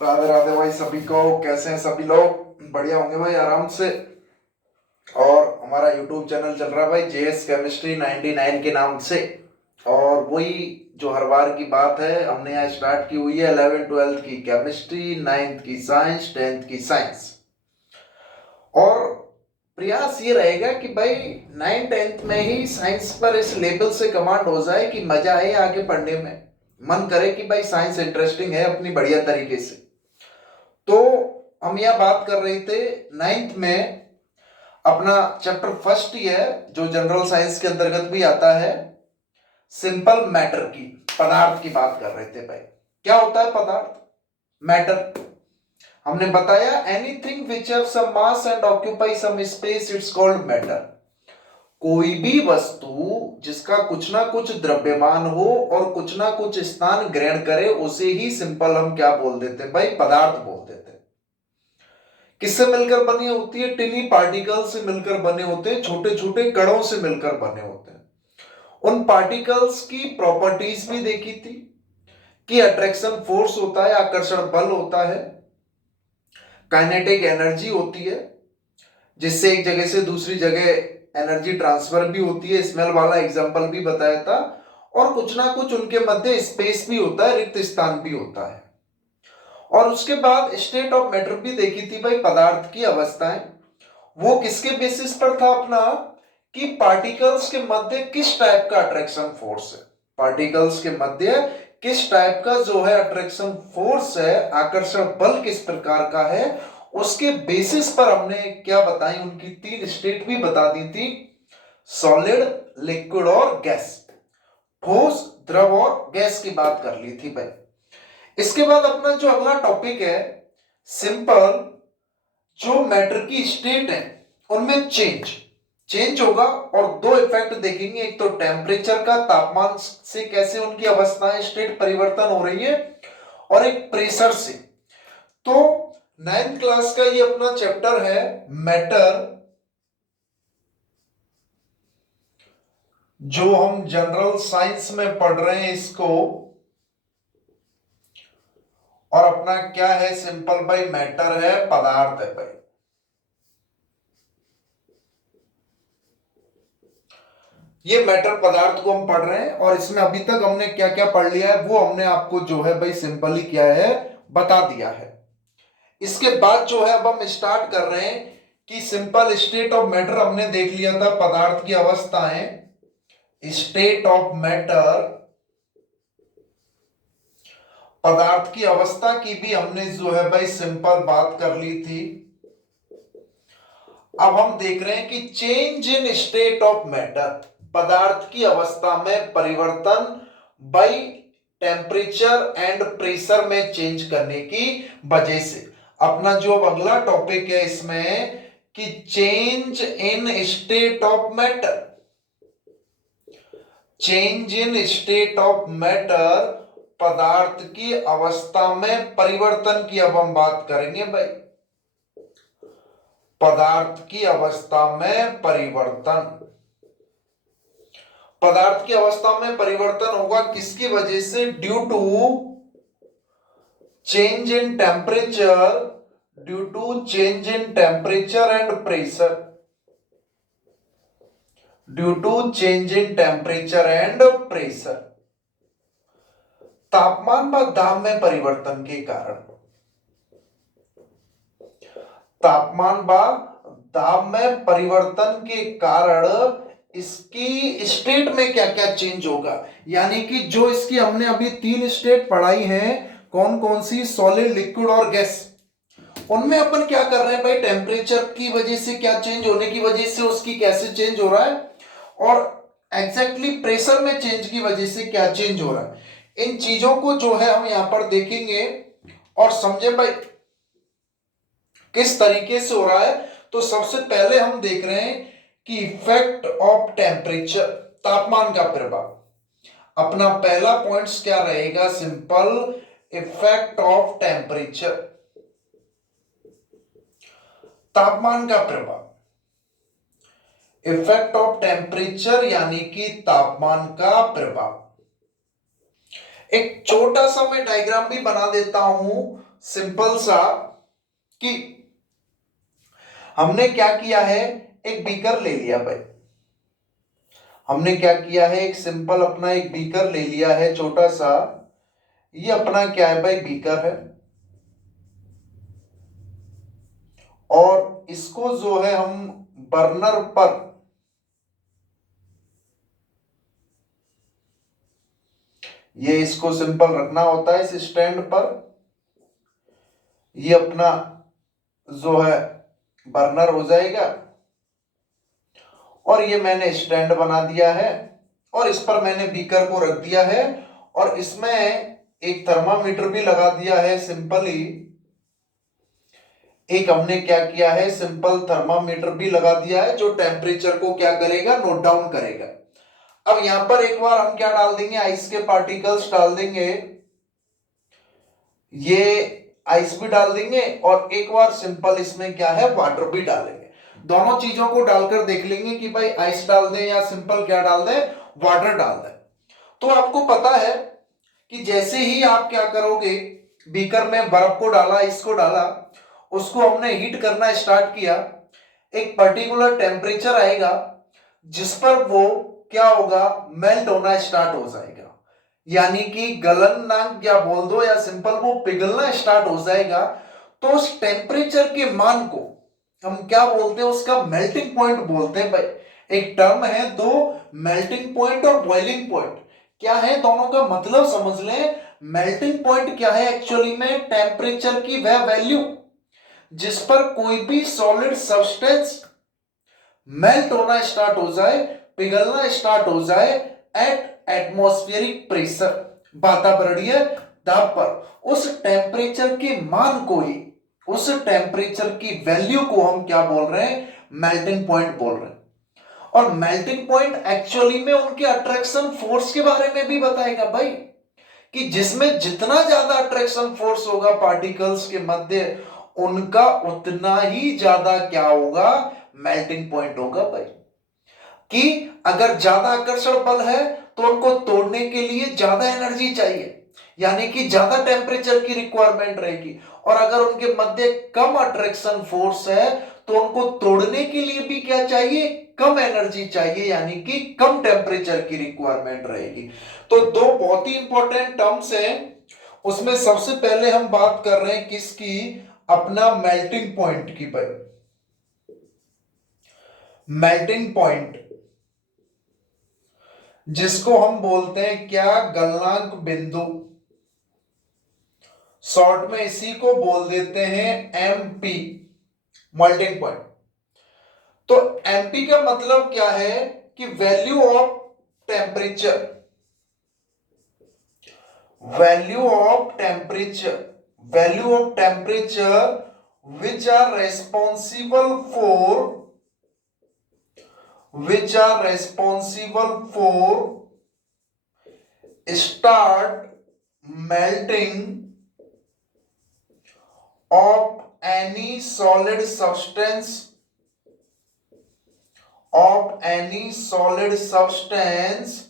राधे राधे भाई सभी को। कैसे हैं सभी लोग? बढ़िया होंगे भाई, आराम से। और हमारा यूट्यूब चैनल चल रहा है भाई, जेएस केमिस्ट्री 99 के नाम से। और वही जो हर बार की बात है, हमने यहाँ स्टार्ट की हुई है 11th 12th की केमिस्ट्री, 9th की साइंस, 10th की साइंस। और प्रयास ये रहेगा कि भाई 9th 10th में ही साइंस पर इस लेवल से कमांड हो जाए कि मजा आए आगे पढ़ने में, मन करे कि भाई साइंस इंटरेस्टिंग है अपनी बढ़िया तरीके से। तो हम यह बात कर रहे थे 9th में अपना चैप्टर फर्स्ट ही है, जो जनरल साइंस के अंतर्गत भी आता है, सिंपल मैटर की, पदार्थ की बात कर रहे थे भाई। क्या होता है पदार्थ? मैटर। हमने बताया anything which have some mass and occupy some space it's called matter. कोई भी वस्तु जिसका कुछ ना कुछ द्रव्यमान हो और कुछ ना कुछ स्थान ग्रहण करे, उसे ही सिंपल हम क्या बोल देते हैं भाई? पदार्थ बोल देते हैं। किससे मिलकर बनी होती है? टिनी पार्टिकल से मिलकर बने होते हैं, छोटे छोटे कणों से मिलकर बने होते हैं। उन पार्टिकल्स की प्रॉपर्टीज भी देखी थी कि अट्रैक्शन फोर्स होता है, आकर्षण बल होता है, काइनेटिक एनर्जी होती है जिससे एक जगह से दूसरी जगह एनर्जी ट्रांसफर भी होती है, स्मेल वाला एग्जांपल भी बताया था। और कुछ ना कुछ उनके मध्य स्पेस भी होता है, रिक्त स्थान भी होता है। और उसके बाद स्टेट ऑफ मैटर भी देखी थी भाई, पदार्थ की अवस्थाएं। वो किसके बेसिस पर था अपना? कि पार्टिकल्स के मध्य किस टाइप का अट्रैक्शन फोर्स है, पार्टिकल्स के मध्य किस टाइप का जो है अट्रैक्शन फोर्स है, आकर्षण बल किस प्रकार का है, उसके बेसिस पर हमने क्या बताई, उनकी 3 स्टेट भी बता दी थी। सॉलिड, लिक्विड और गैस। ठोस, द्रव और गैस की बात कर ली थी भाई। इसके बाद अपना जो अगला टॉपिक है, सिंपल जो मैटर की स्टेट है उनमें चेंज चेंज होगा। और दो इफेक्ट देखेंगे, एक तो टेम्परेचर का, तापमान से कैसे उनकी अवस्थाएं स्टेट परिवर्तन हो रही है, और एक प्रेशर से। तो 9th क्लास का ये अपना चैप्टर है मैटर, जो हम जनरल साइंस में पढ़ रहे हैं इसको। और अपना क्या है? सिंपल भाई मैटर है, पदार्थ है भाई। ये मैटर पदार्थ को हम पढ़ रहे हैं, और इसमें अभी तक हमने क्या क्या पढ़ लिया है वो हमने आपको जो है भाई सिंपली क्या है बता दिया है। इसके बाद जो है अब हम स्टार्ट कर रहे हैं कि सिंपल स्टेट ऑफ मैटर हमने देख लिया था, पदार्थ की अवस्थाएं। स्टेट ऑफ मैटर, पदार्थ की अवस्था की भी हमने जो है भाई सिंपल बात कर ली थी। अब हम देख रहे हैं कि change in state of matter, पदार्थ की अवस्था में परिवर्तन बाई टेम्परेचर एंड प्रेशर में चेंज करने की वजह से। अपना जो अगला टॉपिक है इसमें कि change in state of matter, change in state of matter, पदार्थ की अवस्था में परिवर्तन की अब हम बात करेंगे भाई। पदार्थ की अवस्था में परिवर्तन, पदार्थ की अवस्था में परिवर्तन होगा किसकी वजह से? Due to change in temperature, due to change in temperature and pressure, due to change in temperature and pressure. तापमान व दाब में परिवर्तन के कारण, तापमान व दाब में परिवर्तन के कारण इसकी स्टेट में क्या क्या चेंज होगा। यानी कि जो इसकी हमने अभी 3 स्टेट पढ़ाई हैं, कौन कौन सी? सॉलिड, लिक्विड और गैस। उनमें अपन क्या कर रहे हैं भाई? टेम्परेचर की वजह से क्या चेंज होने की वजह से उसकी कैसे चेंज हो रहा है, और एग्जैक्टली प्रेशर में चेंज की वजह से क्या चेंज हो रहा है। इन चीजों को जो है हम यहां पर देखेंगे और समझे भाई किस तरीके से हो रहा है। तो सबसे पहले हम देख रहे हैं कि इफेक्ट ऑफ टेम्परेचर, तापमान का प्रभाव। अपना पहला पॉइंट्स क्या रहेगा? सिंपल इफेक्ट ऑफ टेम्परेचर, तापमान का प्रभाव। इफेक्ट ऑफ टेम्परेचर यानी कि तापमान का प्रभाव। एक छोटा सा मैं डायग्राम भी बना देता हूं सिंपल सा कि हमने क्या किया है, एक बीकर ले लिया भाई। हमने क्या किया है, एक सिंपल अपना एक बीकर ले लिया है छोटा सा। ये अपना क्या है भाई, बीकर है। और इसको जो है हम बर्नर पर ये इसको सिंपल रखना होता है इस स्टैंड पर। ये अपना जो है बर्नर हो जाएगा और ये मैंने स्टैंड बना दिया है और इस पर मैंने बीकर को रख दिया है और इसमें एक थर्मामीटर भी लगा दिया है सिंपली। एक हमने क्या किया है, सिंपल थर्मामीटर भी लगा दिया है जो टेम्परेचर को क्या करेगा, नोट डाउन करेगा। अब यहां पर एक बार हम क्या डाल देंगे, आइस के पार्टिकल्स डाल देंगे। ये आइस भी डाल देंगे और एक बार सिंपल इसमें क्या है, वाटर भी डालेंगे। दोनों चीजों को डालकर देख लेंगे कि भाई आइस डाल दें या सिंपल क्या डाल दें, वाटर डाल दें। तो आपको पता है कि जैसे ही आप क्या करोगे, बीकर में बर्फ को डाला, आइस को डाला, उसको हमने हीट करना स्टार्ट किया, एक पर्टिकुलर टेम्परेचर आएगा जिस पर वो क्या होगा, मेल्ट होना स्टार्ट हो जाएगा। यानी कि गलनांक या बोल दो या सिंपल वो पिघलना स्टार्ट हो जाएगा। तो उस टेम्परेचर के मान को हम क्या बोलते हैं, उसका मेल्टिंग पॉइंट बोलते हैं भाई। एक टर्म है दो, मेल्टिंग पॉइंट और बॉइलिंग पॉइंट। क्या है, दोनों का मतलब समझ लें। मेल्टिंग पॉइंट क्या है, एक्चुअली में टेम्परेचर की वह वैल्यू जिस पर कोई भी सॉलिड सब्सटेंस मेल्ट होना स्टार्ट हो जाए, पिघलना स्टार्ट हो जाए एट एटमॉस्फेरिक प्रेशर, वातावरणीय दाब पर। उस टेम्परेचर के मान को ही, उस टेम्परेचर की वैल्यू को हम क्या बोल रहे हैं, मेल्टिंग पॉइंट बोल रहे हैं। और मेल्टिंग पॉइंट एक्चुअली में उनके अट्रैक्शन फोर्स के बारे में भी बताएगा भाई, कि जिसमें जितना ज्यादा अट्रैक्शन फोर्स होगा पार्टिकल्स के मध्य, उनका उतना ही ज्यादा क्या होगा, मेल्टिंग पॉइंट होगा भाई। कि अगर ज्यादा आकर्षण बल है तो उनको तोड़ने के लिए ज्यादा एनर्जी चाहिए, यानी कि ज्यादा टेम्परेचर की रिक्वायरमेंट रहेगी। और अगर उनके मध्य कम अट्रैक्शन फोर्स है तो उनको तोड़ने के लिए भी क्या चाहिए, कम एनर्जी चाहिए, यानी कि कम टेम्परेचर की रिक्वायरमेंट रहेगी। तो दो बहुत ही इंपॉर्टेंट टर्म्स हैं। उसमें सबसे पहले हम बात कर रहे हैं किसकी, अपना मेल्टिंग पॉइंट की भाई। मेल्टिंग पॉइंट जिसको हम बोलते हैं क्या, गलनांक बिंदु। शॉर्ट में इसी को बोल देते हैं एमपी, मेल्टिंग पॉइंट। तो एमपी का मतलब क्या है कि value of temperature, value of temperature, value of temperature which are responsible for, which are responsible for start melting of any solid substance, of any solid substance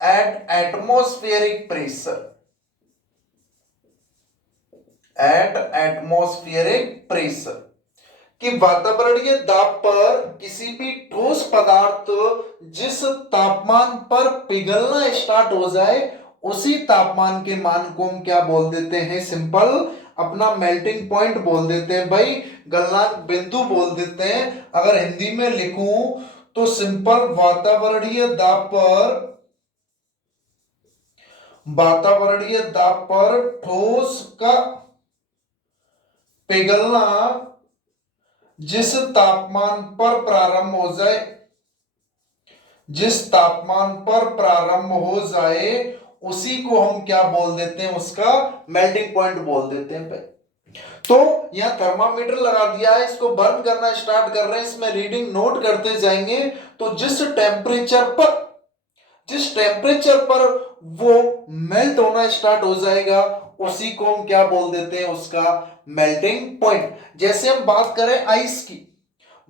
at atmospheric pressure, at atmospheric pressure। कि वातावरणीय दाब पर किसी भी ठोस पदार्थ जिस तापमान पर पिघलना स्टार्ट हो जाए, उसी तापमान के मान को हम क्या बोल देते हैं, सिंपल अपना मेल्टिंग पॉइंट बोल देते हैं भाई, गलनांक बिंदु बोल देते हैं। अगर हिंदी में लिखूं तो सिंपल वातावरणीय दाब पर, वातावरणीय दाब पर ठोस का पिघलना जिस तापमान पर प्रारंभ हो जाए, जिस तापमान पर प्रारंभ हो जाए, उसी को हम क्या बोल देते हैं, उसका मेल्टिंग पॉइंट बोल देते हैं भाई। तो यहां थर्मामीटर लगा दिया है, इसको बर्न करना स्टार्ट कर रहे हैं, इसमें रीडिंग नोट करते जाएंगे। तो जिस टेम्परेचर पर, जिस टेम्परेचर पर वो मेल्ट होना स्टार्ट हो जाएगा, उसी को हम क्या बोल देते हैं, उसका मेल्टिंग पॉइंट। जैसे हम बात करें आइस की,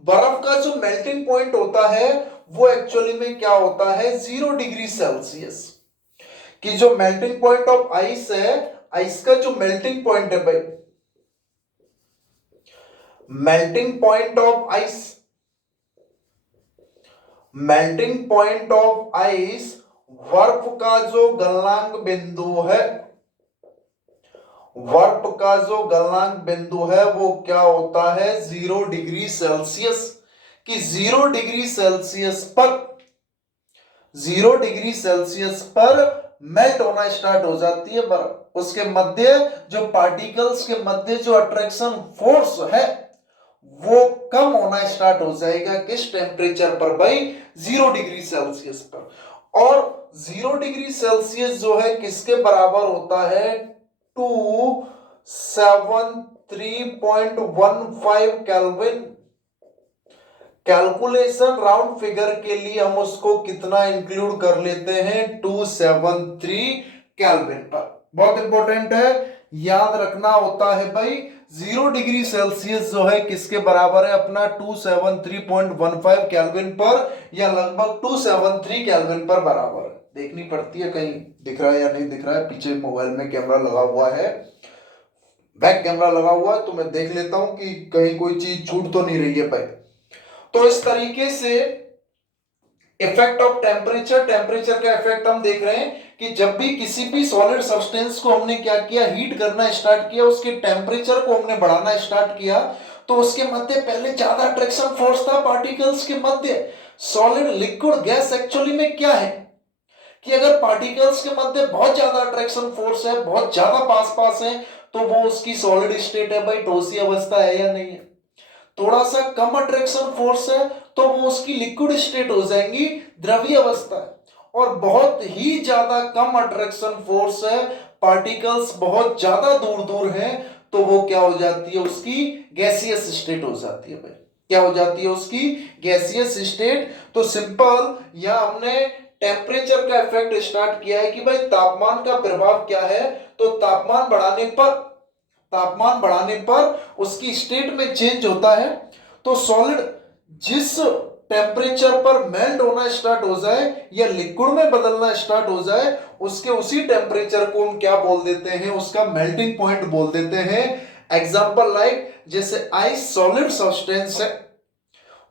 बर्फ का जो मेल्टिंग पॉइंट होता है वो एक्चुअली में क्या होता है, 0 डिग्री सेल्सियस। कि जो मेल्टिंग पॉइंट ऑफ आइस है, आइस का जो मेल्टिंग पॉइंट है भाई, melting point of ice, melting point of ice बर्फ का जो गलनांक बिंदु है, बर्फ का जो गलनांक बिंदु है वो क्या होता है 0 डिग्री सेल्सियस। कि 0 डिग्री सेल्सियस पर, 0 डिग्री सेल्सियस पर मेल्ट होना स्टार्ट हो जाती है बर्फ। उसके मध्य जो पार्टिकल्स के मध्य जो अट्रैक्शन फोर्स है वो कम होना स्टार्ट हो जाएगा। किस टेम्परेचर पर भाई 0 डिग्री सेल्सियस पर। और 0 डिग्री सेल्सियस जो है किसके बराबर होता है 273.15 केल्विन। कैलकुलेशन राउंड फिगर के लिए हम उसको कितना इंक्लूड कर लेते हैं 273 केल्विन पर। बहुत इंपॉर्टेंट है, याद रखना होता है भाई 0 डिग्री सेल्सियस जो है किसके बराबर है अपना 273.15 केल्विन पर, या लगभग 273 केल्विन पर बराबर है। देखनी पड़ती है कहीं दिख रहा है या नहीं दिख रहा है। पीछे मोबाइल में कैमरा लगा हुआ है, बैक कैमरा लगा हुआ है, तो मैं देख लेता हूं कि कहीं कोई चीज छूट तो नहीं रही है भाई। तो इस तरीके से इफेक्ट ऑफ टेम्परेचर, टेम्परेचर का इफेक्ट हम देख रहे हैं कि जब भी किसी भी सॉलिड सब्सटेंस को हमने क्या किया हीट करना स्टार्ट किया, उसके टेम्परेचर को हमने बढ़ाना स्टार्ट किया, तो उसके मध्य पहले ज्यादा अट्रैक्शन फोर्स था पार्टिकल्स के मध्य। सॉलिड लिक्विड गैस एक्चुअली में क्या है कि अगर पार्टिकल्स के मध्य बहुत ज्यादा अट्रैक्शन फोर्स है, बहुत ज्यादा पास पास है, तो वो उसकी सॉलिड स्टेट है भाई, ठोसी अवस्था है या नहीं है। थोड़ा सा कम अट्रैक्शन फोर्स है तो वो उसकी लिक्विड स्टेट हो जाएंगी, द्रवीय अवस्था है। और बहुत ही ज्यादा कम अट्रैक्शन फोर्स है, पार्टिकल्स बहुत ज्यादा दूर दूर हैं, तो वो क्या हो जाती है उसकी गैसियस स्टेट हो जाती है भाई। क्या हो जाती है उसकी गैसियस स्टेट। तो सिंपल या हमने टेम्परेचर का इफेक्ट स्टार्ट किया है कि भाई तापमान का प्रभाव क्या है। तो तापमान बढ़ाने पर, तापमान बढ़ाने पर उसकी स्टेट में चेंज होता है। तो सॉलिड जिस टेम्परेचर पर मेल्ट होना स्टार्ट हो जाए या लिक्विड में बदलना स्टार्ट हो जाए, उसके उसी टेम्परेचर को हम क्या बोल देते हैं, उसका मेल्टिंग पॉइंट बोल देते हैं। एग्जांपल लाइक जैसे आइस सॉलिड सब्सटेंस है,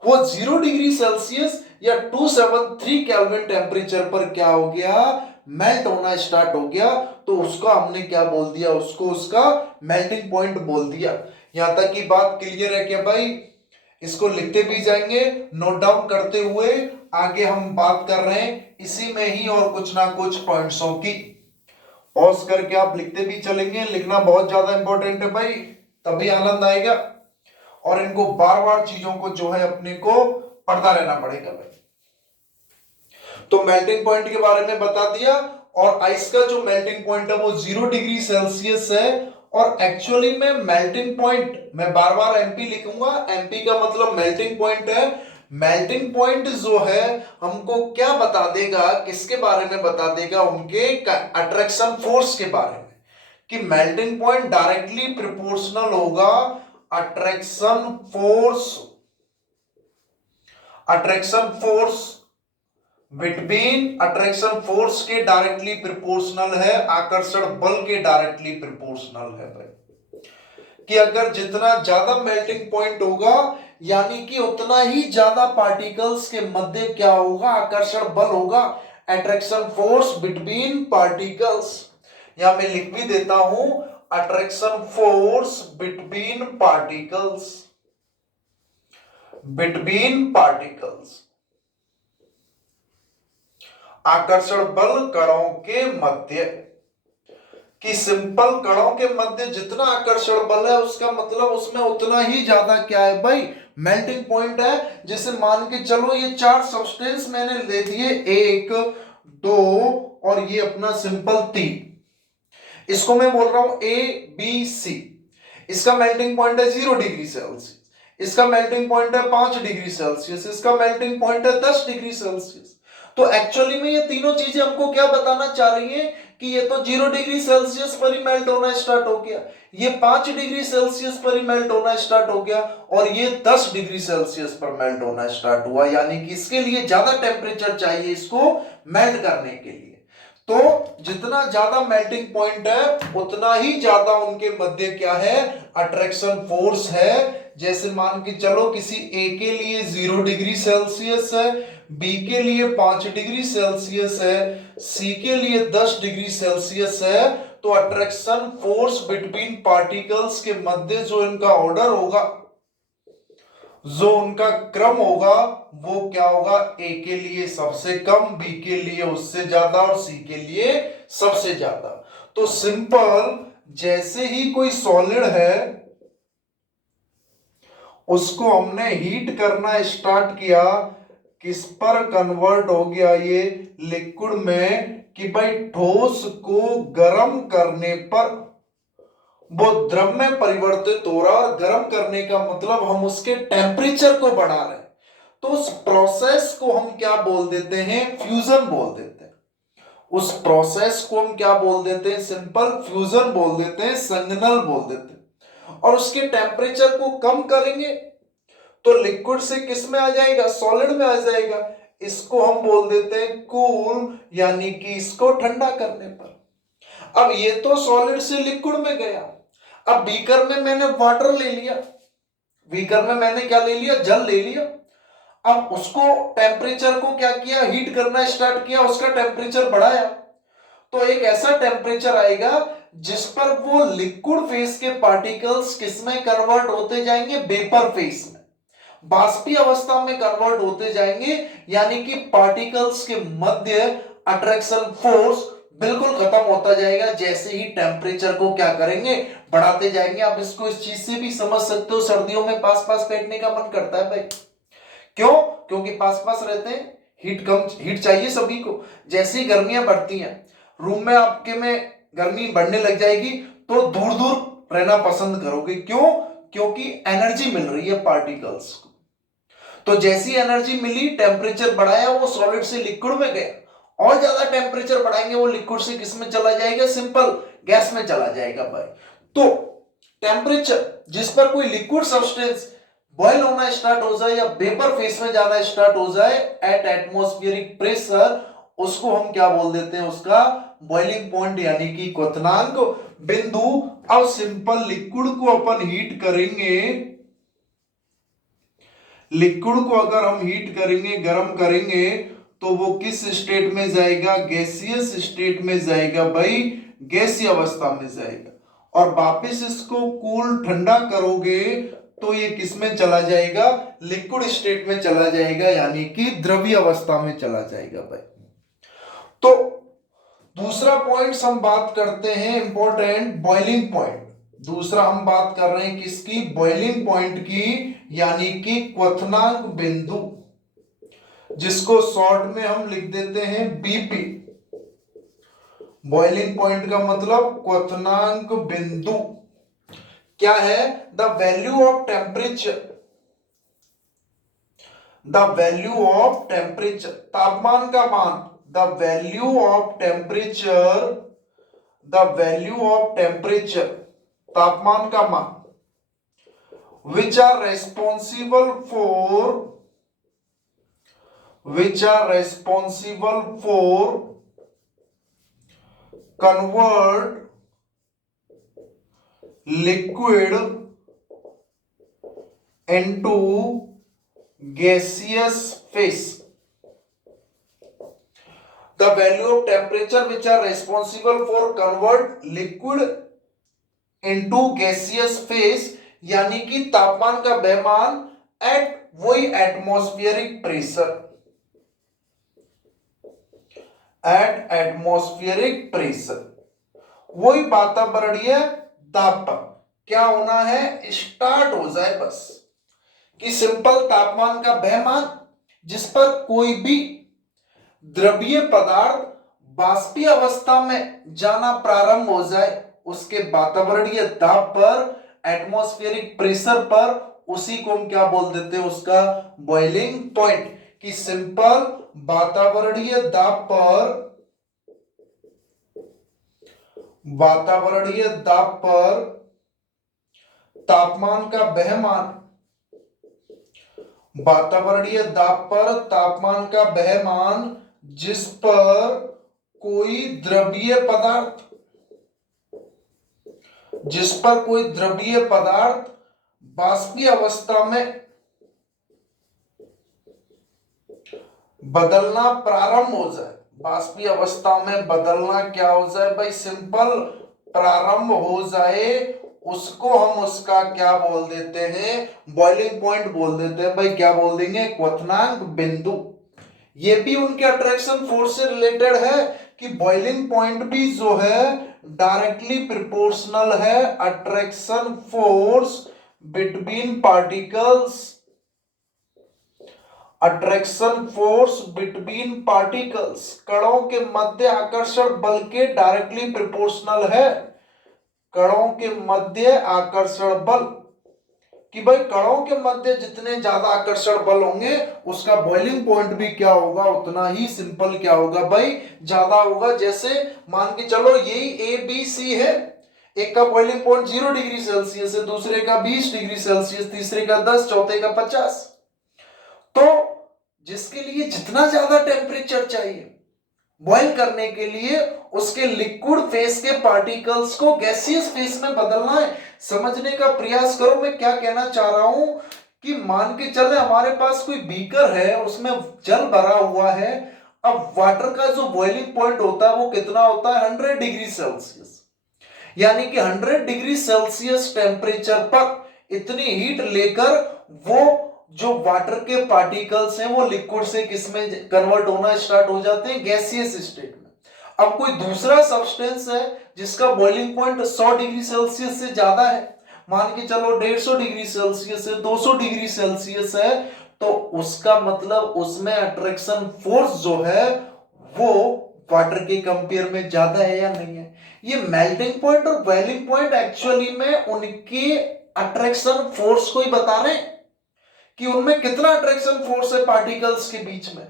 वो 0 डिग्री सेल्सियस या 273 केल्विन टेम्परेचर पर क्या हो गया मेल्ट होना स्टार्ट हो गया, तो उसका हमने क्या बोल दिया, उसको उसका मेल्टिंग पॉइंट बोल दिया। यहां तक की बात क्लियर है क्या भाई? इसको लिखते भी जाएंगे, नोट डाउन करते हुए आगे हम बात कर रहे हैं इसी में ही और कुछ ना कुछ पॉइंट्सों की। पॉज करके आप लिखते भी चलेंगे, लिखना बहुत ज्यादा इंपॉर्टेंट है भाई, तभी आनंद आएगा। और इनको बार बार चीजों को जो है अपने को पढ़ता रहना पड़ेगा भाई। तो मेल्टिंग पॉइंट के बारे में बता दिया, और आइस का जो मेल्टिंग पॉइंट है वो 0 डिग्री सेल्सियस है। और एक्चुअली में मेल्टिंग पॉइंट मैं बार बार एमपी लिखूंगा, एमपी का मतलब मेल्टिंग पॉइंट है। मेल्टिंग पॉइंट जो है हमको क्या बता देगा, किसके बारे में बता देगा, उनके अट्रैक्शन फोर्स के बारे में। कि मेल्टिंग पॉइंट डायरेक्टली प्रोपोर्शनल होगा attraction force, attraction force between, attraction force के डायरेक्टली प्रोपोर्शनल है, आकर्षण बल के डायरेक्टली प्रोपोर्शनल है भाई। कि अगर जितना ज्यादा मेल्टिंग पॉइंट होगा यानी कि उतना ही ज्यादा पार्टिकल्स के मध्य क्या होगा, आकर्षण बल होगा, अट्रैक्शन फोर्स बिटवीन पार्टिकल्स। यहां मैं लिख भी देता हूं attraction force between particles, between particles, आकर्षण बल कणों के मध्य। कि सिंपल कणों के मध्य जितना आकर्षण बल है उसका मतलब उसमें उतना ही ज्यादा क्या है भाई मेल्टिंग पॉइंट है। जैसे मान के चलो ये चार सब्सटेंस मैंने ले दिए, 1 2 और ये अपना सिंपल 3, इसको मैं बोल रहा हूं ए बी सी। इसका मेल्टिंग पॉइंट है 0 डिग्री सेल्सियस, इसका मेल्टिंग पॉइंट है 5 डिग्री सेल्सियस, इसका मेल्टिंग पॉइंट है 10 डिग्री सेल्सियस। तो एक्चुअली में ये तीनों चीजें हमको क्या बताना चाह रही हैं कि ये तो 0 डिग्री सेल्सियस पर ही मेल्ट होना स्टार्ट हो गया, ये 5 डिग्री सेल्सियस पर ही मेल्ट होना स्टार्ट हो गया, और ये 10 डिग्री सेल्सियस पर मेल्ट होना स्टार्ट हुआ। यानी कि इसके लिए ज्यादा टेम्परेचर चाहिए इसको मेल्ट करने के लिए। तो जितना ज्यादा मेल्टिंग पॉइंट है उतना ही ज्यादा उनके मध्य क्या है, अट्रैक्शन फोर्स है। जैसे मान के चलो किसी ए के लिए 0 डिग्री सेल्सियस है, बी के लिए 5 डिग्री सेल्सियस है, सी के लिए 10 डिग्री सेल्सियस है, तो अट्रैक्शन फोर्स बिटवीन पार्टिकल्स के मध्य जो इनका ऑर्डर होगा, जो उनका क्रम होगा, वो क्या होगा, ए के लिए सबसे कम, बी के लिए उससे ज्यादा और सी के लिए सबसे ज्यादा। तो सिंपल, जैसे ही कोई सॉलिड है उसको हमने हीट करना स्टार्ट किया, किस पर कन्वर्ट हो गया ये, लिक्विड में, कि भाई ठोस को गर्म करने पर वो द्रव में परिवर्तित हो रहा, और गर्म करने का मतलब हम उसके टेम्परेचर को बढ़ा रहे हैं। तो उस प्रोसेस को हम क्या बोल देते हैं, फ्यूजन बोल देते हैं। उस प्रोसेस को हम क्या बोल देते हैं, सिंपल फ्यूजन बोल देते हैं, संघनन बोल देते हैं। और उसके टेम्परेचर को कम करेंगे तो लिक्विड से किस में आ जाएगा, सॉलिड में आ जाएगा। इसको हम बोल देते हैं कूल, यानी कि इसको ठंडा करने पर। अब ये तो सॉलिड से लिक्विड में गया, अब बीकर में मैंने वाटर ले लिया, बीकर में मैंने क्या ले लिया, जल ले लिया। अब उसको टेम्परेचर को क्या किया, हीट करना स्टार्ट किया, उसका टेम्परेचर बढ़ाया, तो एक ऐसा टेम्परेचर आएगा जिस पर वो लिक्विड फेस के पार्टिकल्स किसमें कन्वर्ट होते जाएंगे, वेपर फेस में, बाष्पीय अवस्था में कन्वर्ट होते जाएंगे। यानी कि पार्टिकल्स के मध्य अट्रैक्शन फोर्स बिल्कुल खत्म होता जाएगा जैसे ही टेम्परेचर को क्या करेंगे, बढ़ाते जाएंगे। आप इसको इस चीज से भी समझ सकते हो, सर्दियों में पास पास बैठने का मन करता है भाई, क्यों, क्योंकि पास पास रहते हैं, हीट कम, हीट चाहिए सभी को। जैसे ही गर्मियां बढ़ती हैं, रूम में आपके में गर्मी बढ़ने लग जाएगी, तो दूर दूर रहना पसंद करोगे, क्यों, क्योंकि एनर्जी मिल रही है पार्टिकल्स को। तो जैसी एनर्जी मिली, टेम्परेचर बढ़ाया, वो सॉलिड से लिक्विड में गया, और ज्यादा टेम्परेचर बढ़ाएंगे वो लिक्विड से किस में चला जाएगा, सिंपल गैस में चला जाएगा भाई। तो टेम्परेचर जिस पर कोई लिक्विड सब्सटेंस बॉयल होना स्टार्ट हो जाए या वेपर फेस में जाना स्टार्ट हो जाए एट एटमॉस्फेरिक प्रेशर, उसको हम क्या बोल देते हैं, उसका बॉइलिंग पॉइंट, यानी कि क्वथनांक बिंदु। अब सिंपल लिक्विड को अपन हीट करेंगे, लिक्विड को अगर हम हीट करेंगे, गर्म करेंगे, तो वो किस स्टेट में जाएगा, गैसियस स्टेट में जाएगा भाई, गैसीय अवस्था में जाएगा। और वापस इसको कूल ठंडा करोगे तो ये किस में चला जाएगा, लिक्विड स्टेट में चला जाएगा, यानी कि द्रवीय अवस्था में चला जाएगा भाई। तो दूसरा पॉइंट हम बात करते हैं इंपॉर्टेंट, बॉइलिंग पॉइंट। दूसरा हम बात कर रहे हैं किसकी, बॉइलिंग पॉइंट की, यानी कि क्वथनांक बिंदु, जिसको शॉर्ट में हम लिख देते हैं बीपी। बॉइलिंग पॉइंट का मतलब क्वथनांक बिंदु क्या है, the value of temperature, the value of temperature, तापमान का मान, the value of temperature, the value of temperature, तापमान का मान, which are responsible for, which are responsible for convert liquid into gaseous phase, the value of temperature which are responsible for convert liquid into gaseous phase, यानी कि तापमान का वह eight वही atmospheric pressure, at atmospheric pressure, वही वातावरणीय दाब पर क्या होना है, स्टार्ट हो जाए बस। कि सिंपल तापमान का वह मान जिस पर कोई भी द्रवीय पदार्थ बाष्पीय अवस्था में जाना प्रारंभ हो जाए, उसके वातावरणीय दाब पर, एटमॉस्फेरिक प्रेशर पर, उसी को हम क्या बोल देते हैं, उसका बॉइलिंग पॉइंट। कि सिंपल वातावरणीय दाब पर, वातावरणीय दाब पर तापमान का वह मान, वातावरणीय दाब पर तापमान का वह मान जिस पर कोई द्रवीय पदार्थ, जिस पर कोई द्रवीय पदार्थ वाष्पीय अवस्था में बदलना प्रारंभ हो जाए। वाष्पीय अवस्था में बदलना क्या हो जाए भाई, सिंपल प्रारंभ हो जाए, उसको हम उसका क्या बोल देते हैं, बॉइलिंग पॉइंट बोल देते हैं भाई। क्या बोल देंगे, क्वथनांक बिंदु। ये भी उनके अट्रैक्शन फोर्स से रिलेटेड है कि बॉइलिंग पॉइंट भी जो है डायरेक्टली प्रोपोर्शनल है attraction force between particles, attraction force between particles, कणों के मध्य आकर्षण बल के डायरेक्टली प्रोपोर्शनल है। कणों के मध्य आकर्षण बल, कि भाई कणों के मध्य जितने ज्यादा आकर्षण बल होंगे उसका बॉइलिंग पॉइंट भी क्या होगा, उतना ही सिंपल क्या होगा भाई, ज्यादा होगा। जैसे मान के चलो यही ए बी सी है, एक का बॉइलिंग पॉइंट 0 डिग्री सेल्सियस है, दूसरे का 20 डिग्री सेल्सियस, तीसरे का 10, चौथे का 50। तो जिसके लिए जितना ज्यादा टेम्परेचर चाहिए बॉइल करने के लिए, उसके लिक्विड फेस के पार्टिकल्स को गैसियस फेस में बदलना है। समझने का प्रयास करो मैं क्या कहना चाह रहा हूं, कि मान के चले हमारे पास कोई बीकर है, उसमें जल भरा हुआ है। अब वाटर का जो बॉइलिंग पॉइंट होता है वो कितना होता है, 100 डिग्री सेल्सियस। यानी कि 100 डिग्री सेल्सियस टेम्परेचर पर इतनी हीट लेकर वो जो वाटर के पार्टिकल्स हैं वो लिक्विड से किसमें कन्वर्ट होना स्टार्ट हो जाते हैं, गैसियस स्टेट में। अब कोई दूसरा सब्सटेंस है जिसका बॉइलिंग पॉइंट 100 डिग्री सेल्सियस से ज्यादा है, मान के चलो 150 डिग्री सेल्सियस है, 200 डिग्री सेल्सियस है, तो उसका मतलब उसमें अट्रैक्शन फोर्स जो है वो वाटर के कंपेयर में ज्यादा है या नहीं है। ये मेल्टिंग पॉइंट और बॉइलिंग पॉइंट एक्चुअली में उनके अट्रैक्शन फोर्स को ही बता रहे हैं कि उनमें कितना अट्रैक्शन फोर्स है पार्टिकल्स के बीच में।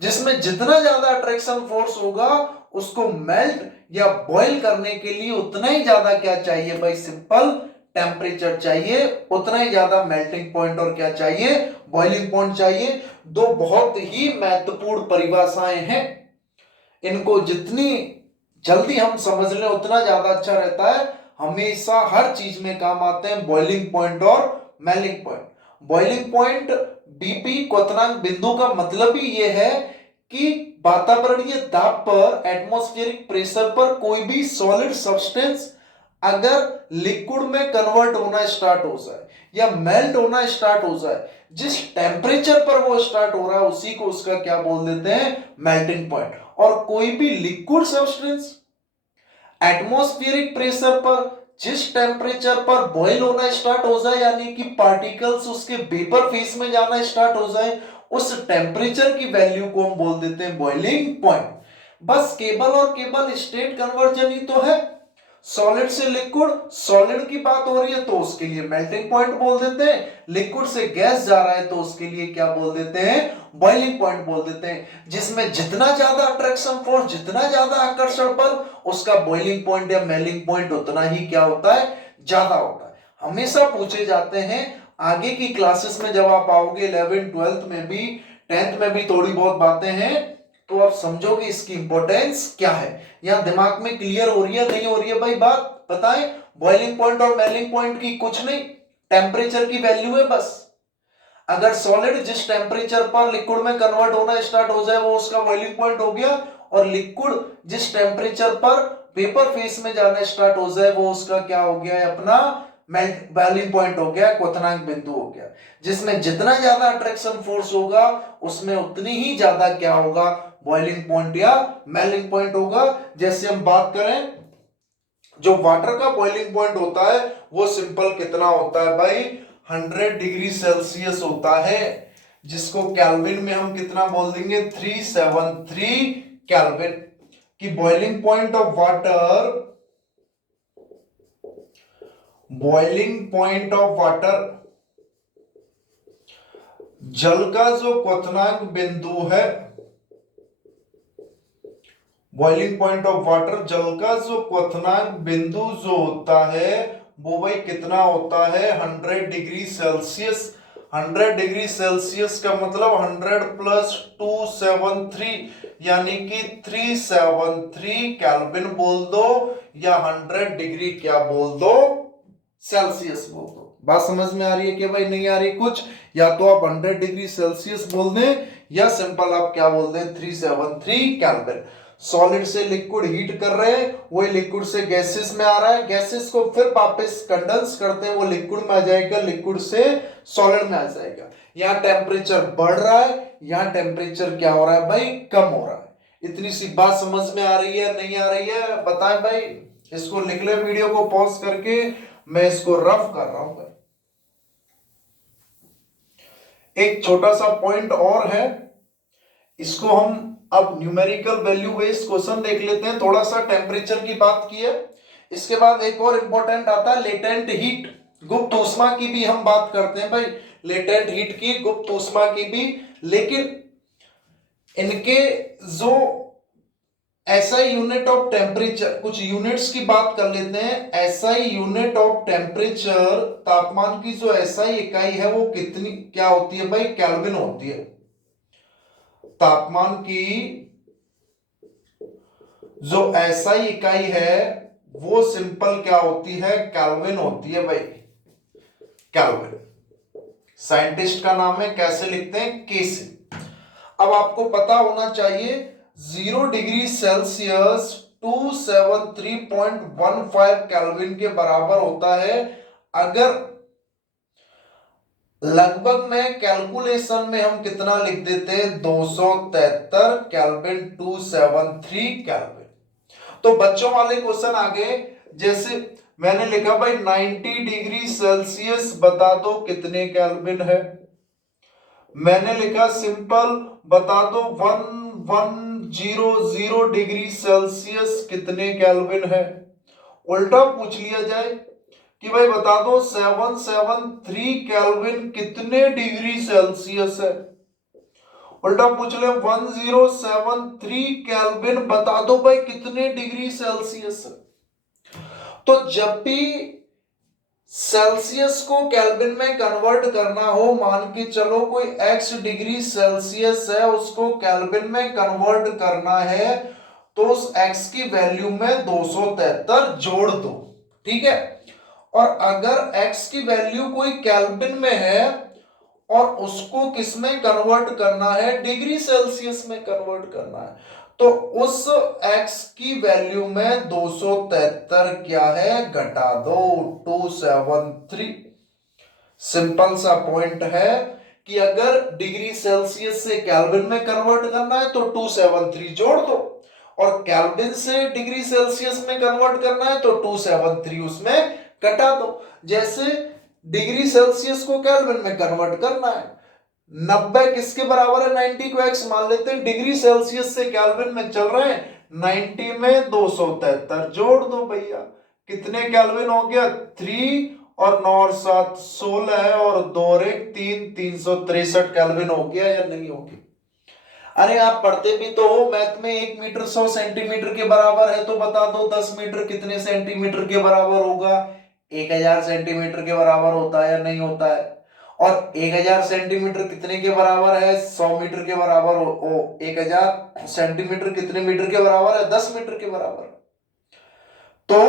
जिसमें जितना ज्यादा अट्रैक्शन फोर्स होगा उसको मेल्ट या बॉईल करने के लिए उतना ही ज्यादा क्या चाहिए भाई, सिंपल टेम्परेचर चाहिए, उतना ही ज्यादा मेल्टिंग पॉइंट और क्या चाहिए, बॉइलिंग पॉइंट चाहिए। दो बहुत ही महत्वपूर्ण परिभाषाएं हैं, इनको जितनी जल्दी हम समझ लें उतना ज्यादा अच्छा रहता है। हमेशा हर चीज में काम आते हैं बॉइलिंग पॉइंट और melting point. Boiling point BP क्वथनांक बिंदु का मतलब ही यह है कि वातावरणीय दाब पर, एटमॉस्फेरिक प्रेशर पर कोई भी सॉलिड सब्सटेंस अगर लिक्विड में कन्वर्ट होना स्टार्ट हो जाए या मेल्ट होना स्टार्ट हो जाए, जिस टेम्परेचर पर वो स्टार्ट हो रहा है उसी को उसका क्या बोल देते हैं, मेल्टिंग पॉइंट। और कोई भी लिक्विड सब्सटेंस एटमॉस्फेरिक प्रेशर पर जिस टेम्परेचर पर बॉईल होना स्टार्ट हो जाए, यानी कि पार्टिकल्स उसके वेपर फेस में जाना स्टार्ट हो जाए, उस टेम्परेचर की वैल्यू को हम बोल देते हैं बॉइलिंग पॉइंट। बस केवल और केवल स्टेट कन्वर्जन ही तो है, सॉलिड से लिक्विड, सॉलिड की बात हो रही है तो उसके लिए मेल्टिंग पॉइंट बोल देते हैं, लिक्विड से गैस जा रहा है तो उसके लिए क्या बोल देते हैं, बॉइलिंग पॉइंट बोल देते हैं। जिसमें जितना ज्यादा अट्रैक्शन फोर्स, जितना ज्यादा आकर्षण बल, उसका बॉइलिंग पॉइंट या मेल्टिंग पॉइंट उतना ही क्या होता है, ज्यादा होता है। हमेशा पूछे जाते हैं आगे की क्लासेस में, जब आप आओगे 11 12th में भी, 10th में भी थोड़ी बहुत बातें हैं, तो आप समझोगे इसकी इंपॉर्टेंस क्या है। यहां दिमाग में क्लियर हो रही है नहीं हो रही है भाई, बात बताएं। बॉइलिंग पॉइंट और मेल्टिंग पॉइंट की कुछ नहीं, टेम्परेचर की वैल्यू है बस। अगर सॉलिड जिस टेम्परेचर पर लिक्विड में कन्वर्ट होना स्टार्ट हो जाए वो उसका बॉइलिंग पॉइंट हो गया, और लिक्विड जिस टेम्परेचर पर वेपर फेस में जाना स्टार्ट हो जाए वो उसका क्या हो गया, अपना बॉइलिंग पॉइंट हो गया, क्वथनांक बिंदु हो गया। जिसमें जितना ज्यादा अट्रैक्शन फोर्स होगा उसमें उतनी ही ज्यादा क्या होगा, बॉइलिंग पॉइंट या मेल्टिंग पॉइंट होगा। जैसे हम बात करें जो वाटर का बॉइलिंग पॉइंट होता है वो सिंपल कितना होता है भाई, 100 डिग्री सेल्सियस होता है, जिसको केल्विन में हम कितना बोल देंगे, 373 केल्विन। की boiling point of water, boiling point of water, जल का जो क्वथनांक बिंदु है, बॉइलिंग पॉइंट ऑफ वाटर, जल का जो क्वथनांक बिंदु जो होता है वो भाई कितना होता है, 100 डिग्री सेल्सियस। 100 डिग्री सेल्सियस का मतलब 100 प्लस 273 यानी कि 373 केल्विन बोल दो, या 100 डिग्री क्या बोल दो, सेल्सियस बोल दो। बात समझ में आ रही है कि भाई नहीं आ रही कुछ? या तो आप 100 डिग्री सेल्सियस बोल दें, या सिंपल आप क्या बोल दें, 373 केल्विन। सॉलिड से लिक्विड हीट कर रहे हैं, वही लिक्विड से गैसेस में आ रहा है, गैसेस को फिर वापस कंडेंस करते हैं, वो लिक्विड में आ जाएगा, लिक्विड से सॉलिड में आ जाएगा। यहाँ टेम्परेचर बढ़ रहा है, यहाँ टेम्परेचर क्या हो रहा है भाई, कम हो रहा है। इतनी सी बात समझ में आ रही है, नहीं आ रही है, बताएं भाई। इसको लिख ले, वीडियो को पॉज करके, मैं इसको रफ कर रहा हूं। एक छोटा सा पॉइंट और है, इसको हम अब न्यूमेरिकल वैल्यू बेस्ड क्वेश्चन देख लेते हैं। थोड़ा सा टेम्परेचर की बात की है, इसके बाद एक और इंपॉर्टेंट आता है लेटेंट हीट, गुप्त ऊष्मा की भी हम बात करते हैं भाई, लेटेंट हीट की, गुप्त ऊष्मा की भी। लेकिन इनके जो एसआई यूनिट ऑफ टेम्परेचर, कुछ यूनिट्स की बात कर लेते हैं। एसआई यूनिट ऑफ टेम्परेचर, तापमान की जो एसआई इकाई है वो कितनी क्या होती है भाई, केल्विन होती है। तापमान की जो एसआई इकाई है वो सिंपल क्या होती है, केल्विन होती है भाई, केल्विन। साइंटिस्ट का नाम है, कैसे लिखते हैं, के से। अब आपको पता होना चाहिए 0 डिग्री सेल्सियस 273.15 केल्विन के बराबर होता है। अगर लगभग में कैलकुलेशन में हम कितना लिख देते हैं, 273 केल्विन, 273 केल्विन। तो बच्चों वाले क्वेश्चन आगे, जैसे मैंने लिखा भाई 90 डिग्री सेल्सियस बता दो कितने केल्विन है। मैंने लिखा सिंपल बता दो 1100 डिग्री सेल्सियस कितने केल्विन है। उल्टा पूछ लिया जाए कि भाई बता दो 773 केल्विन कितने डिग्री सेल्सियस है। उल्टा पूछ ले 1073 केल्विन बता दो भाई कितने डिग्री सेल्सियस है। तो जब भी सेल्सियस को केल्विन में कन्वर्ट करना हो, मान के चलो कोई x डिग्री सेल्सियस है, उसको केल्विन में कन्वर्ट करना है, तो उस x की वैल्यू में 273 जोड़ दो, ठीक है। और अगर x की वैल्यू कोई केल्विन में है और उसको किस में कन्वर्ट करना है, डिग्री सेल्सियस में कन्वर्ट करना है, तो उस x की वैल्यू में 273 क्या है, घटा दो, 273। सिंपल सा पॉइंट है कि अगर डिग्री सेल्सियस से केल्विन में कन्वर्ट करना है तो 273 जोड़ दो, और केल्विन से डिग्री सेल्सियस में कन्वर्ट करना है तो 273 उसमें घटा दो। जैसे डिग्री सेल्सियस को केल्विन में कन्वर्ट करना है, 90 किसके बराबर है, 90 को x मान लेते हैं, डिग्री सेल्सियस से केल्विन में चल रहे हैं, 90 में 273 जोड़ दो भैया, कितने केल्विन हो गया, 3 और 9 और 7 16 है, और 2 और 1 3, 363 केल्विन हो गया या नहीं हो गया। अरे आप पढ़ते भी तो हो मैथ में, 1 मीटर 100 सेंटीमीटर के बराबर है, तो बता दो 10 मीटर कितने सेंटीमीटर के बराबर होगा, 1000 सेंटीमीटर के बराबर होता है या नहीं होता है। और 1000 सेंटीमीटर कितने के बराबर है, 100 मीटर के बराबर हो 1000 सेंटीमीटर कितने मीटर के बराबर है, 10 मीटर के बराबर। तो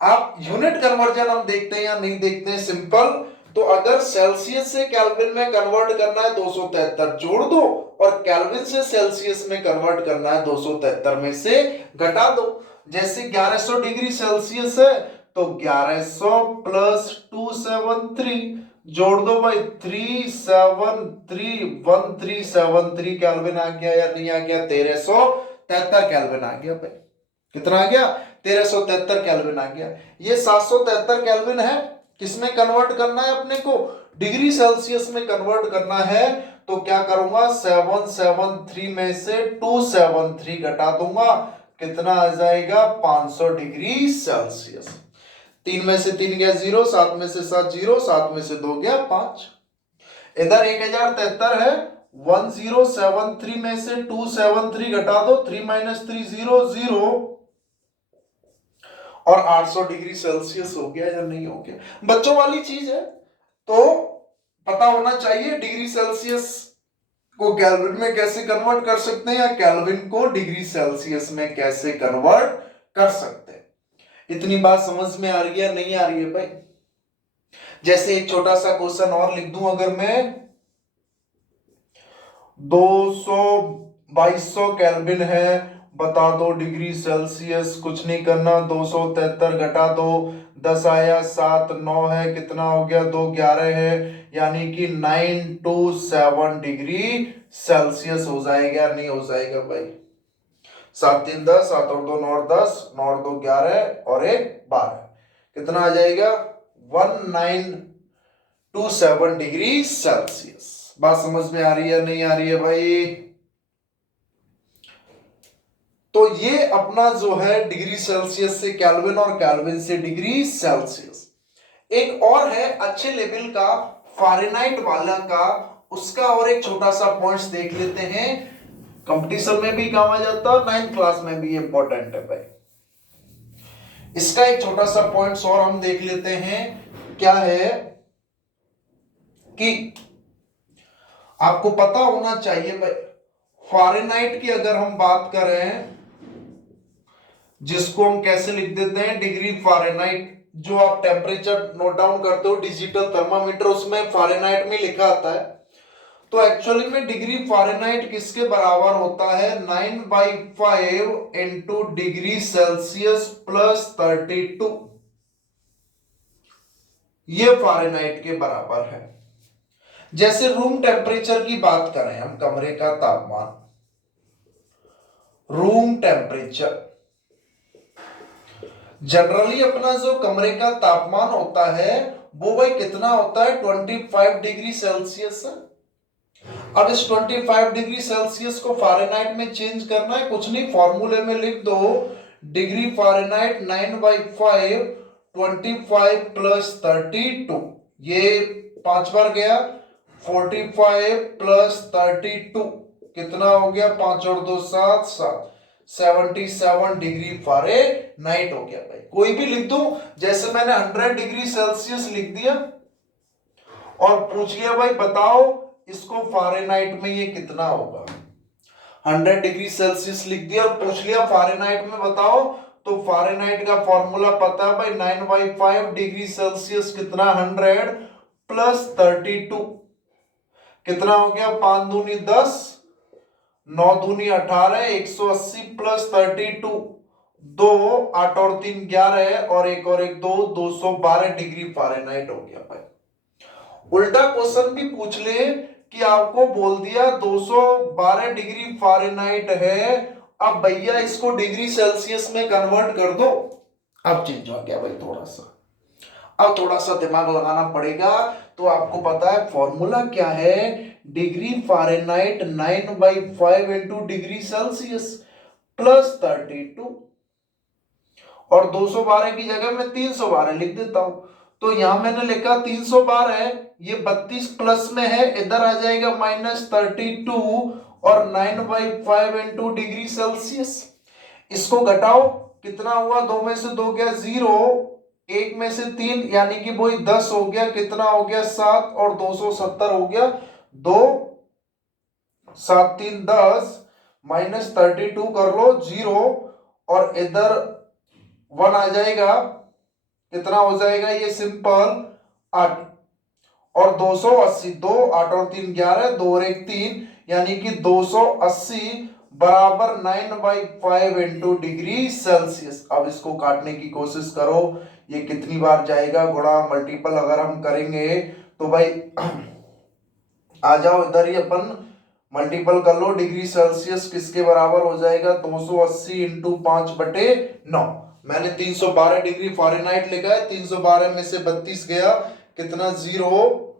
आप यूनिट कन्वर्जन हम देखते हैं या नहीं देखते हैं, सिंपल। तो अगर सेल्सियस से केल्विन में कन्वर्ट करना है 273 जोड़ दो, और केल्विन से सेल्सियस में कन्वर्ट करना है 273 में से घटा दो। जैसे 1100 डिग्री सेल्सियस है तो 1100 प्लस 273 जोड़ दो भाई, 1373 केल्विन आ गया या नहीं आ गया, 1373 केल्विन आ गया भाई। कितना आ गया, 1373 केल्विन आ गया। ये 773 केल्विन है, किसमें कन्वर्ट करना है अपने को, डिग्री सेल्सियस में कन्वर्ट करना है। तो क्या करूंगा, 773 में से 273 घटा दूंगा, कितना आ जाएगा, 500 डिग्री सेल्सियस। 3 में से 3 गया 0, 7 में से 7 0, 7 में से 2 गया 5। इधर 1073 है, 1073 में से 273 घटा दो, 3 माइनस 3 0 0, और 800 डिग्री सेल्सियस हो गया या नहीं हो गया। बच्चों वाली चीज है, तो पता होना चाहिए डिग्री सेल्सियस को केल्विन में कैसे कन्वर्ट कर सकते हैं या केल्विन को डिग्री सेल्सियस में कैसे कन्वर्ट कर सकते हैं। इतनी बात समझ में आ रही है नहीं आ रही है भाई? जैसे एक छोटा सा क्वेश्चन और लिख दूं, अगर मैं 200 2200 केल्विन है, बता दो डिग्री सेल्सियस, कुछ नहीं करना, 273 घटा दो, 10 आया 7, 9 है, कितना हो गया 2, 11 है, यानी कि 927 डिग्री सेल्सियस हो जाएगा नहीं हो जाएगा भाई? 7 3 10, 7 और 2 9 और 10, 9 और 2 11 और 1 12, कितना आ जाएगा 1927 डिग्री सेल्सियस। बात समझ में आ रही है नहीं आ रही है भाई? तो ये अपना जो है डिग्री सेल्सियस से केल्विन और केल्विन से डिग्री सेल्सियस। एक और है अच्छे लेवल का फ़ारेनहाइट वाला का, उसका और एक छोटा सा पॉइंट्स देख लेते हैं, कंपटीशन में भी काम आ जाता है, 9th क्लास में भी इंपॉर्टेंट है भाई। इसका एक छोटा सा पॉइंट्स और हम देख लेते हैं, क्या है कि आपको पता होना चाहिए भाई, फ़ारेनहाइट की अगर हम बात करें, जिसको हम कैसे लिख देते हैं डिग्री फ़ारेनहाइट, जो आप टेम्परेचर नोट डाउन करते हो डिजिटल थर्मामीटर, उसमें फ़ारेनहाइट में लिखा आता है। तो एक्चुअली में डिग्री फ़ारेनहाइट किसके बराबर होता है? 9/5 इंटू डिग्री सेल्सियस प्लस 32, ये फ़ारेनहाइट के बराबर है। जैसे रूम टेम्परेचर की बात करें हम, कमरे का तापमान, रूम टेम्परेचर, जनरली अपना जो कमरे का तापमान होता है वो भाई कितना होता है? 25 डिग्री सेल्सियस। अब इस 25 डिग्री सेल्सियस को फ़ारेनहाइट में चेंज करना है, कुछ नहीं, फॉर्मूले में लिख दो डिग्री फ़ारेनहाइट 9/5 25 प्लस 32, ये 5 बार गया, 45 प्लस 32 कितना हो गया? 5 और 2 7 7, 77 डिग्री फ़ारेनहाइट हो गया भाई। कोई भी लिख दूं, जैसे मैंने 100 डिग्री सेल्सियस लिख दिया और पूछ लिया भाई बताओ इसको फ़ारेनहाइट में ये कितना होगा। 100 डिग्री सेल्सियस लिख दिया और पूछ लिया फ़ारेनहाइट में बताओ, तो फ़ारेनहाइट का फॉर्मूला पता है भाई, 9/5 डिग्री सेल्सियस कितना 100 प्लस 32 कितना हो गया? 5 दूनी 10, 9 दूनी 18, 180 प्लस 32 2, 8 और 3 11 और 1 और 1 2, 212 डिग्री फ़ारेनहाइट हो गया भाई। उल्टा क्वेश्चन भी पूछ ले कि आपको बोल दिया 212 डिग्री फ़ारेनहाइट है, अब भैया इसको डिग्री सेल्सियस में कन्वर्ट कर दो, अब चेंज हो गया भाई थोड़ा सा, अब थोड़ा सा दिमाग लगाना पड़ेगा। तो आपको पता है फॉर्मूला क्या है? Degree Fahrenheit 9/5 into degree Celsius plus 32, और 212 की जगह मैं 312 लिख देता हूं। तो यहां मैंने लिखा 312 है, ये 32 प्लस में है, इधर आ जाएगा -32 और 9/5 इंटू डिग्री सेल्सियस। इसको घटाओ, कितना हुआ? 2 में से 2 गया 0, 1 में से 3 यानी कि वही 10 हो गया, कितना हो गया 7 और 270 हो गया 2 7 3 10, -32 कर लो 0 और इधर 1 आ जाएगा, कितना हो जाएगा ये सिंपल 8 और 280, 2 8 और 3 11, 2 और 1 3, यानी कि 280 बराबर 9/5 इंटू डिग्री सेल्सियस। अब इसको काटने की कोशिश करो, ये कितनी बार जाएगा? गुणा मल्टीपल अगर हम करेंगे तो भाई आ जाओ इधर ही, अपन मल्टीपल कर लो, डिग्री सेल्सियस किसके बराबर हो जाएगा? 280 इंटू 5/9। मैंने 312 डिग्री फ़ारेनहाइट लिखा है, 312 में से 32 गया, कितना 0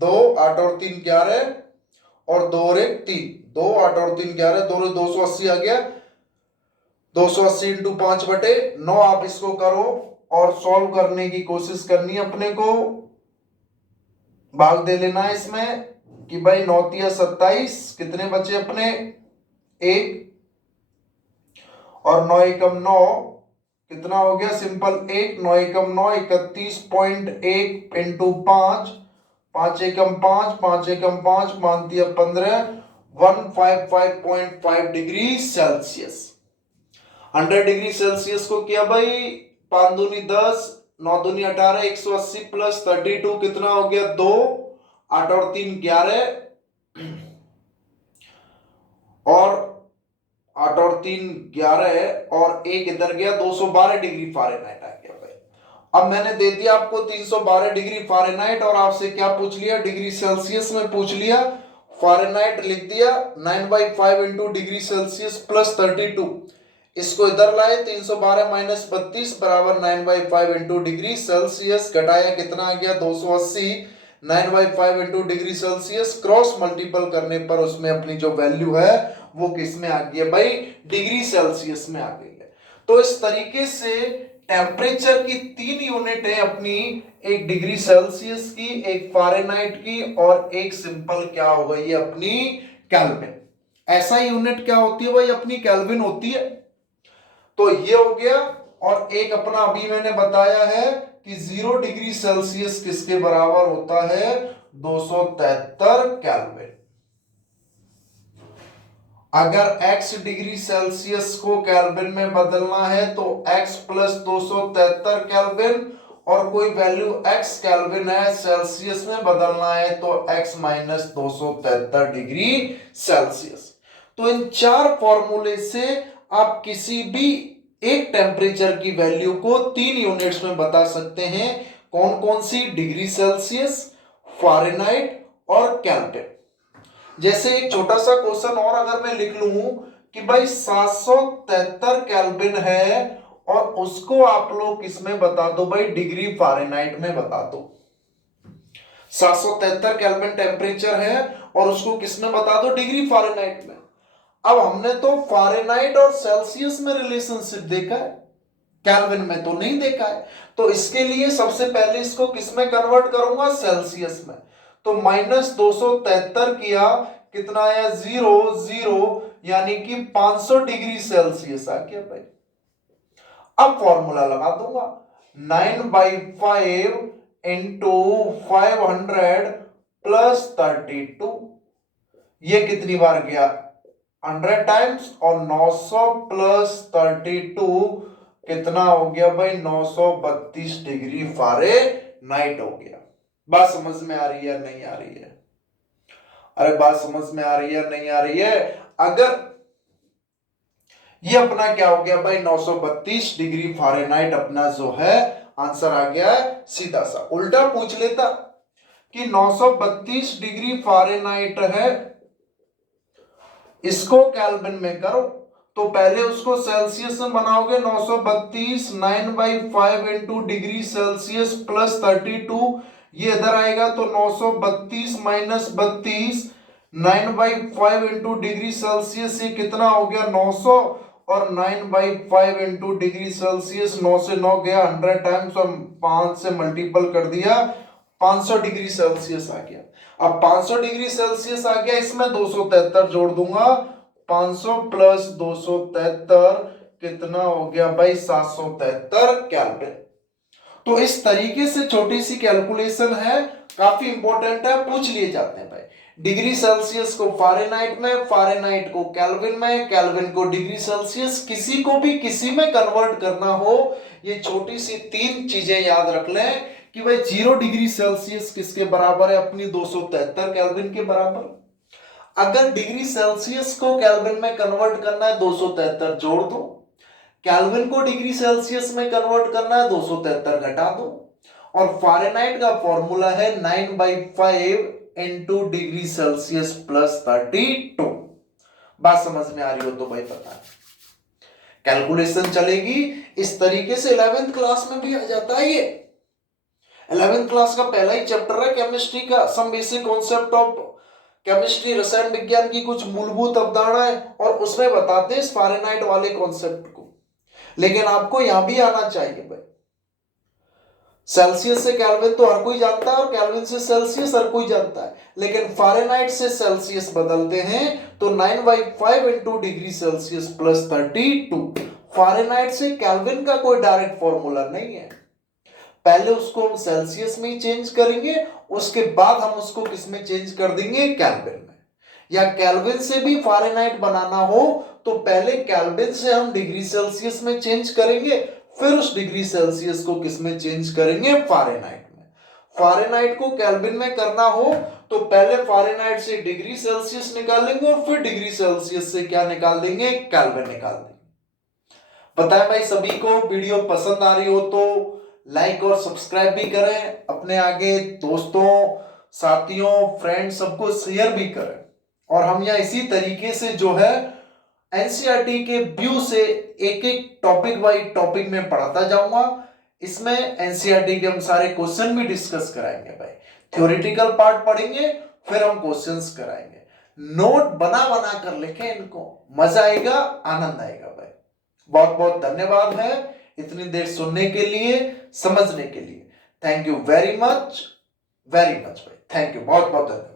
2 8 और 3 11 और 2 और 1 3, 2 8 और 3 11, 2 280 आ गया, 280 इंटू 5/9। आप इसको करो और सॉल्व करने की कोशिश करनी है अपने को, भाग दे लेना है इसमें कि भाई 9 तिया 27, कितने बचे अपने? 1 और 9 एकम 9, कितना हो गया? सिंपल 1, 9 एकम 9, 31.1 इंटू 5 5 एकम 5, 5 एकम 5, 15, 155.5 डिग्री सेल्सियस। 100 डिग्री सेल्सियस को किया भाई 5 दूनी 10, 9 दूनी 18, 180 प्लस 32 कितना हो गया 2, 8 और 3 11, और 8 और 3 11 और एक इधर गया 212 डिग्री फारेनहाइट आ गया भाई। अब मैंने दे दिया आपको 312 डिग्री फारेनहाइट और आपसे क्या पूछ लिया, डिग्री सेल्सियस में पूछ लिया। फारेनहाइट लिख दिया 9/5 इंटू डिग्री सेल्सियस प्लस 32, इसको इधर लाए 312 माइनस 32 बराबर 9/5 इंटू डिग्री सेल्सियस, घटाया कितना आ गया 280, 9/5 into degree Celsius cross multiple करने पर उसमें अपनी जो वैल्यू है वो किस में आ गई है भाई, डिग्री सेल्सियस में आ गई है। तो इस तरीके से टेम्परेचर की 3 यूनिट है अपनी, एक डिग्री सेल्सियस की, एक फारेनहाइट की और एक सिंपल क्या हो गई है अपनी केल्विन। ऐसा यूनिट क्या होती है भाई अपनी केल्विन होती है। तो ये हो गया, और एक अपना अभी मैंने बताया है कि 0 डिग्री सेल्सियस किसके बराबर होता है, 273 केल्विन। अगर x डिग्री सेल्सियस को केल्विन में बदलना है तो x प्लस 273 केल्विन, और कोई वैल्यू x केल्विन है सेल्सियस में बदलना है तो x माइनस 273 डिग्री सेल्सियस। तो इन 4 फॉर्मूले से आप किसी भी एक टेम्परेचर की वैल्यू को 3 यूनिट्स में बता सकते हैं। कौन कौन सी, डिग्री सेल्सियस, फारेनहाइट और केल्विन। जैसे एक छोटा सा क्वेश्चन और अगर मैं लिख लूं कि भाई 773 केल्विन है और उसको आप लोग किसमें बता दो भाई, डिग्री फारेनहाइट में बता दो। 773 केल्विन टेम्परेचर है और उसको किसमें बता दो, डिग्री फारेनहाइट में। अब हमने तो फारेनहाइट और सेल्सियस में रिलेशनशिप देखा है, केल्विन में तो नहीं देखा है। तो इसके लिए सबसे पहले इसको किसमें कन्वर्ट करूंगा, सेल्सियस में। तो माइनस 273 किया, कितना आया 0 0, यानी कि 500 डिग्री सेल्सियस आ गया भाई। अब फॉर्मूला लगा दूंगा, 9/5 इंटू 500 प्लस 32, ये कितनी बार गया 100 टाइम्स, और 900 प्लस 32 कितना हो गया भाई 932 डिग्री फारेनहाइट हो गया। बात समझ में आ रही है नहीं आ रही है, अरे बात समझ में आ रही है नहीं आ रही है। अगर ये अपना क्या हो गया भाई 932 डिग्री फारेनहाइट अपना जो है आंसर आ गया है। सीधा सा उल्टा पूछ लेता कि 932 डिग्री फारेनहाइट है, इसको केल्विन में करो, तो पहले उसको सेल्सियस में बनाओगे 932 9/5 इंटू डिग्री सेल्सियस प्लस 32, ये इधर आएगा तो 932 माइनस 32 9/5 इंटू डिग्री सेल्सियस, ये कितना हो गया 900, और 9/5 इंटू डिग्री सेल्सियस 9 से 9 गया 100 टाइम्स और 5 से मल्टीपल कर दिया 500 डिग्री सेल्सियस आ गया। अब 500 डिग्री सेल्सियस आ गया, इसमें 273 जोड़ दूंगा, 500 प्लस 273 कितना हो गया भाई 773 केल्विन। तो इस तरीके से छोटी सी कैलकुलेशन है, काफी इंपॉर्टेंट है, पूछ लिए जाते हैं भाई। डिग्री सेल्सियस को फारेनहाइट में, फारेनहाइट को केल्विन में, केल्विन को डिग्री सेल्सियस, किसी को भी किसी में कन्वर्ट करना हो, ये छोटी सी 3 चीजें याद रख लें कि भाई 0 डिग्री सेल्सियस किसके बराबर है अपनी 273 केल्विन के बराबर। अगर डिग्री सेल्सियस को केल्विन में कन्वर्ट करना है 273 जोड़ दो, केल्विन को डिग्री सेल्सियस में कन्वर्ट करना है 273 घटा दो, और फारेनहाइट का फॉर्मूला है 9/5 इंटू डिग्री सेल्सियस प्लस 32। बात समझ में आ रही हो तो भाई पता है कैलकुलेशन चलेगी इस तरीके से। 11th क्लास में भी आ जाता है ये, 11th क्लास का पहला ही चैप्टर है केमिस्ट्री का, some basic concept of chemistry, रसायन विज्ञान की कुछ मूलभूत अवधारणाएं, और उसमें बताते हैं इस फारेनहाइट वाले कॉन्सेप्ट को। लेकिन आपको यहां भी आना चाहिए भाई, सेल्सियस से केल्विन तो हर कोई जानता है और केल्विन से सेल्सियस हर कोई जानता है, लेकिन फारेनहाइट से सेल्सियस बदलते हैं तो 9/5 into degree Celsius plus 32। Fahrenheit से केल्विन का कोई डायरेक्ट फॉर्मूला नहीं है, पहले उसको हम सेल्सियस में ही चेंज करेंगे, उसके बाद हम उसको किस में चेंज कर देंगे, केल्विन में। या केल्विन से भी फ़ारेनहाइट बनाना हो तो पहले केल्विन से हम डिग्री सेल्सियस में चेंज करेंगे, फिर उस डिग्री सेल्सियस को किस में चेंज करेंगे, फ़ारेनहाइट में। फ़ारेनहाइट को केल्विन में करना हो तो पहले फ़ारेनहाइट से डिग्री सेल्सियस निकालेंगे और फिर डिग्री सेल्सियस से क्या निकाल देंगे, केल्विन निकाल देंगे। बताएं भाई सभी को वीडियो पसंद आ रही हो तो लाइक और सब्सक्राइब भी करें, अपने आगे दोस्तों, साथियों, फ्रेंड्स सबको शेयर भी करें। और हम यहाँ इसी तरीके से जो है एनसीईआरटी के व्यू से एक एक टॉपिक बाई टॉपिक में पढ़ाता जाऊंगा। इसमें एनसीईआरटी के हम सारे क्वेश्चन भी डिस्कस कराएंगे भाई। थ्योरेटिकल पार्ट पढ़ेंगे, फिर हम क्वेश्चंस कराएंगे। नोट बना बना कर लिखें, इनको मजा आएगा, आनंद आएगा भाई। बहुत बहुत धन्यवाद है इतनी देर सुनने के लिए, समझने के लिए। थैंक यू वेरी मच भाई, थैंक यू, बहुत बहुत धन्यवाद।